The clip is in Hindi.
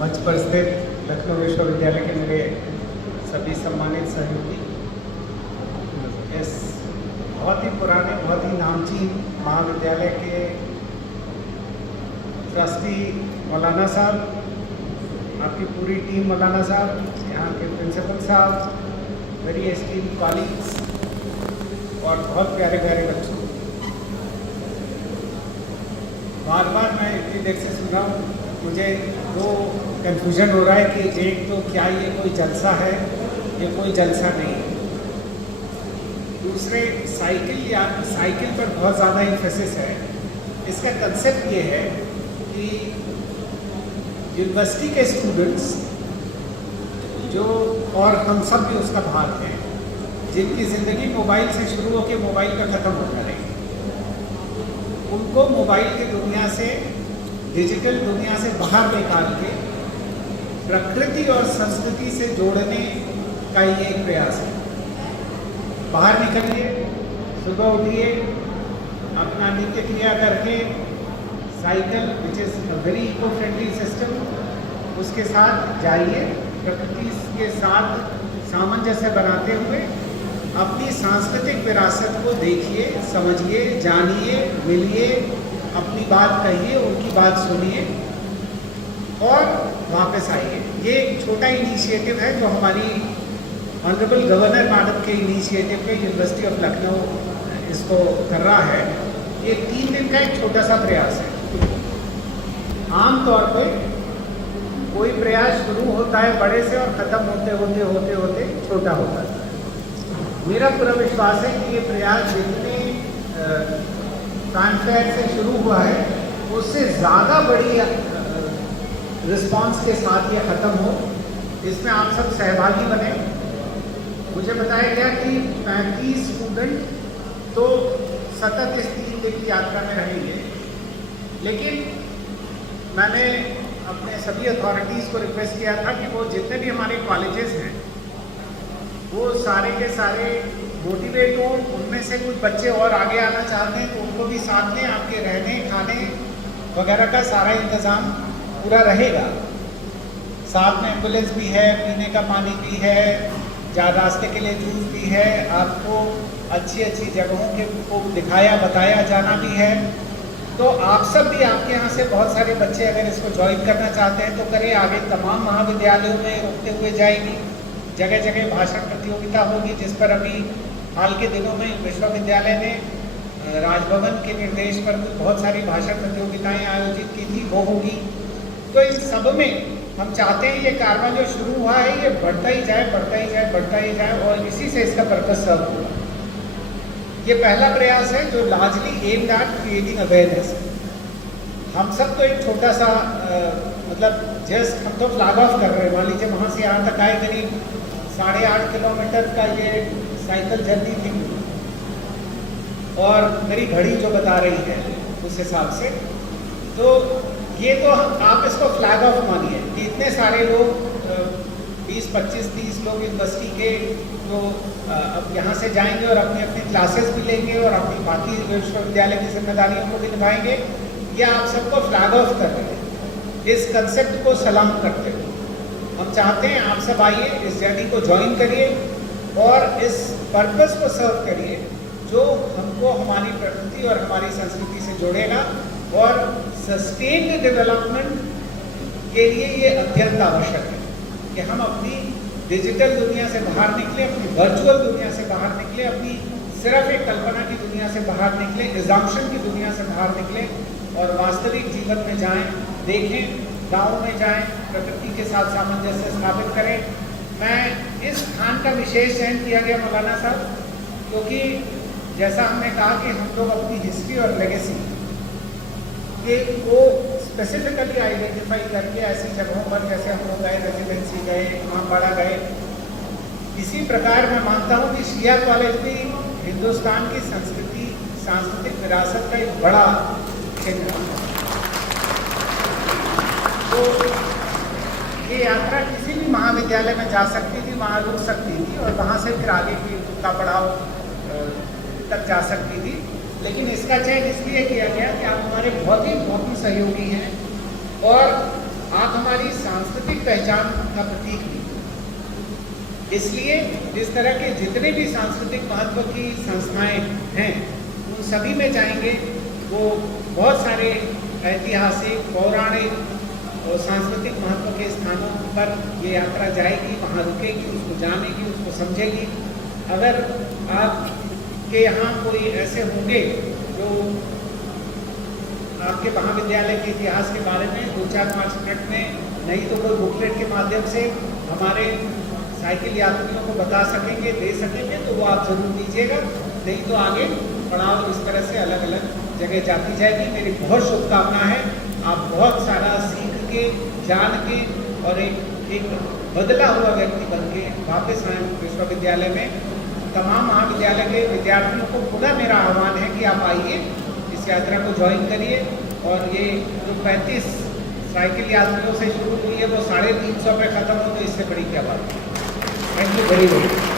मंच पर स्थित लखनऊ विश्वविद्यालय के मेरे सभी सम्मानित सहयोगी, इस बहुत ही पुराने, बहुत ही नामचीन महाविद्यालय के ट्रस्टी मौलाना साहब, आपकी पूरी टीम मौलाना साहब, यहाँ के प्रिंसिपल साहब, वेरी एस्टीम्ड कॉलीग्स और बहुत प्यारे प्यारे बच्चों, बार बार मैं इतनी देर से सुन रहा हूँ, मुझे दो कन्फ्यूजन हो रहा है कि एक तो क्या ये कोई जलसा है, ये कोई जलसा नहीं है। दूसरे साइकिल पर बहुत ज़्यादा इम्फेसिस है। इसका कंसेप्ट ये है कि यूनिवर्सिटी के स्टूडेंट्स जो, और हम सब भी उसका भाग हैं, जिनकी ज़िंदगी मोबाइल से शुरू होकर मोबाइल पर ख़त्म होता है, उनको मोबाइल की दुनिया से, डिजिटल दुनिया से बाहर निकाल के प्रकृति और संस्कृति से जोड़ने का ये एक प्रयास है। बाहर निकलिए, सुबह उठिए, अपना नित्य क्रिया करके, cycle which is a very eco friendly system, उसके साथ जाइए, प्रकृति के साथ सामंजस्य बनाते हुए अपनी सांस्कृतिक विरासत को देखिए, समझिए, जानिए, मिलिए, अपनी बात कहिए, उनकी बात सुनिए और वापस आइए। ये एक छोटा इनिशिएटिव है जो हमारी ऑनरेबल गवर्नर मैडम के इनिशिएटिव पे यूनिवर्सिटी ऑफ लखनऊ इसको कर रहा है। ये 3 दिन का एक छोटा सा प्रयास है। आमतौर पे कोई प्रयास शुरू होता है बड़े से और ख़त्म होते होते होते होते छोटा होता है। मेरा पूरा विश्वास है कि ये प्रयास जितने फैनफेयर से शुरू हुआ है, उससे ज़्यादा बड़ी रिस्पांस के साथ ये ख़त्म हो। इसमें आप सब सहभागी बने। मुझे बताया गया कि 35 स्टूडेंट तो सतत इस 3 दिन की यात्रा में रहेंगे, लेकिन मैंने अपने सभी अथॉरिटीज़ को रिक्वेस्ट किया था कि वो जितने भी हमारे कॉलेजेस हैं वो सारे के सारे मोटिवेट हो। उनमें से कुछ बच्चे और आगे आना चाहते हैं तो उनको भी साथ में आपके रहने, खाने वगैरह का सारा इंतज़ाम पूरा रहेगा। साथ में एम्बुलेंस भी है, पीने का पानी भी है, जहाँ रास्ते के लिए जूस भी है, आपको अच्छी अच्छी जगहों के को दिखाया बताया जाना भी है। तो आप सब भी, आपके यहाँ से बहुत सारे बच्चे अगर इसको ज्वाइन करना चाहते हैं तो करें। आगे तमाम महाविद्यालयों में रोकते हुए जाएगी, जगह जगह भाषण प्रतियोगिता होगी, जिस पर अभी हाल के दिनों में विश्वविद्यालय ने राजभवन के निर्देश पर बहुत सारी भाषण प्रतियोगिताएं आयोजित की थी, वो होगी। तो इन सब में हम चाहते हैं ये कारवां जो शुरू हुआ है ये बढ़ता ही जाए, बढ़ता ही जाए, बढ़ता ही जाए और इसी से इसका पर्पस सर्व होगा। ये पहला प्रयास है जो largely aimed at creating awareness. हम सब तो एक छोटा सा मतलब जस्ट हम तो फ्लैग ऑफ कर रहे हैं। मान लीजिए वहाँ से यहाँ तक आए, करीब 8.5 किलोमीटर का ये साइकिल जर्नी थी और मेरी घड़ी जो बता रही है उस हिसाब से, तो ये तो आप इसको फ्लैग ऑफ मानिए कि इतने सारे लोग 20, 25, 30 लोग यूनिवर्सिटी के जो अब यहाँ से जाएंगे और अपनी अपनी क्लासेस भी लेंगे और अपनी बाकी विश्वविद्यालय की जिम्मेदारियों को भी निभाएंगे। ये आप सबको फ्लैग ऑफ कर रहे हैं, इस कंसेप्ट को सलाम करते हुए हम चाहते हैं आप सब आइए, इस जर्नी को ज्वाइन करिए और इस पर्पस को सर्व करिए जो हमको हमारी प्रकृति और हमारी संस्कृति से जोड़ेगा। और सस्टेन्ड डेवलपमेंट के लिए ये अत्यंत आवश्यक है कि हम अपनी डिजिटल दुनिया से बाहर निकले, अपनी वर्चुअल दुनिया से बाहर निकले, अपनी सिर्फ एक कल्पना की दुनिया से बाहर निकले, एग्जाम्पशन की दुनिया से बाहर निकले और वास्तविक जीवन में जाएं, देखें, गाँव में जाएं, प्रकृति के साथ सामंजस्य स्थापित करें। मैं इस स्थान का विशेष चयन किया गया मौलाना साहब, क्योंकि जैसा हमने कहा कि हम लोग अपनी हिस्ट्री और लेगेसी के को स्पेसिफिकली आइडेंटिफाई करके ऐसी जगहों पर, जैसे हम लोग गए, रेजिडेंसी गए, इमामबाड़ा गए, इसी प्रकार मैं मानता हूँ कि शिया कॉलेज भी हिंदुस्तान की संस्कृति, सांस्कृतिक विरासत का एक बड़ा केंद्र है। तो ये यात्रा किसी भी महाविद्यालय में जा सकती थी, वहाँ रुक सकती थी और वहाँ से फिर आगे का पड़ाव तक जा सकती थी, लेकिन इसका चयन इसलिए किया गया कि आप हमारे बहुत ही सहयोगी हैं और आप हमारी सांस्कृतिक पहचान का प्रतीक भी। इसलिए इस तरह के जितने भी सांस्कृतिक महत्व की संस्थाएं हैं उन सभी में जाएंगे। वो बहुत सारे ऐतिहासिक, पौराणिक और सांस्कृतिक महत्व के स्थानों पर ये यात्रा जाएगी, वहाँ रुकेगी, उसको जानेगी, उसको समझेगी। अगर आपके यहाँ कोई ऐसे होंगे जो आपके महाविद्यालय के इतिहास के बारे में 2-4-5 मिनट में, नहीं तो कोई बुकलेट के माध्यम से हमारे साइकिल यात्रियों को बता सकेंगे, दे सकेंगे, तो वो आप जरूर दीजिएगा। नहीं तो आगे पड़ाव इस तरह से अलग अलग जगह जाती जाएगी। मेरी बहुत शुभकामना है, आप बहुत सारा सीख के, जान के और एक बदला हुआ व्यक्ति बन के वापस आए विश्वविद्यालय में। तमाम महाविद्यालय के विद्यार्थियों को पुनः मेरा आह्वान है कि आप आइए, इस यात्रा को ज्वाइन करिए। और ये जो 35 साइकिल यात्रियों से शुरू हुई है वो 350 पे खत्म हो, तो इससे बड़ी क्या बात है। Thank you very much.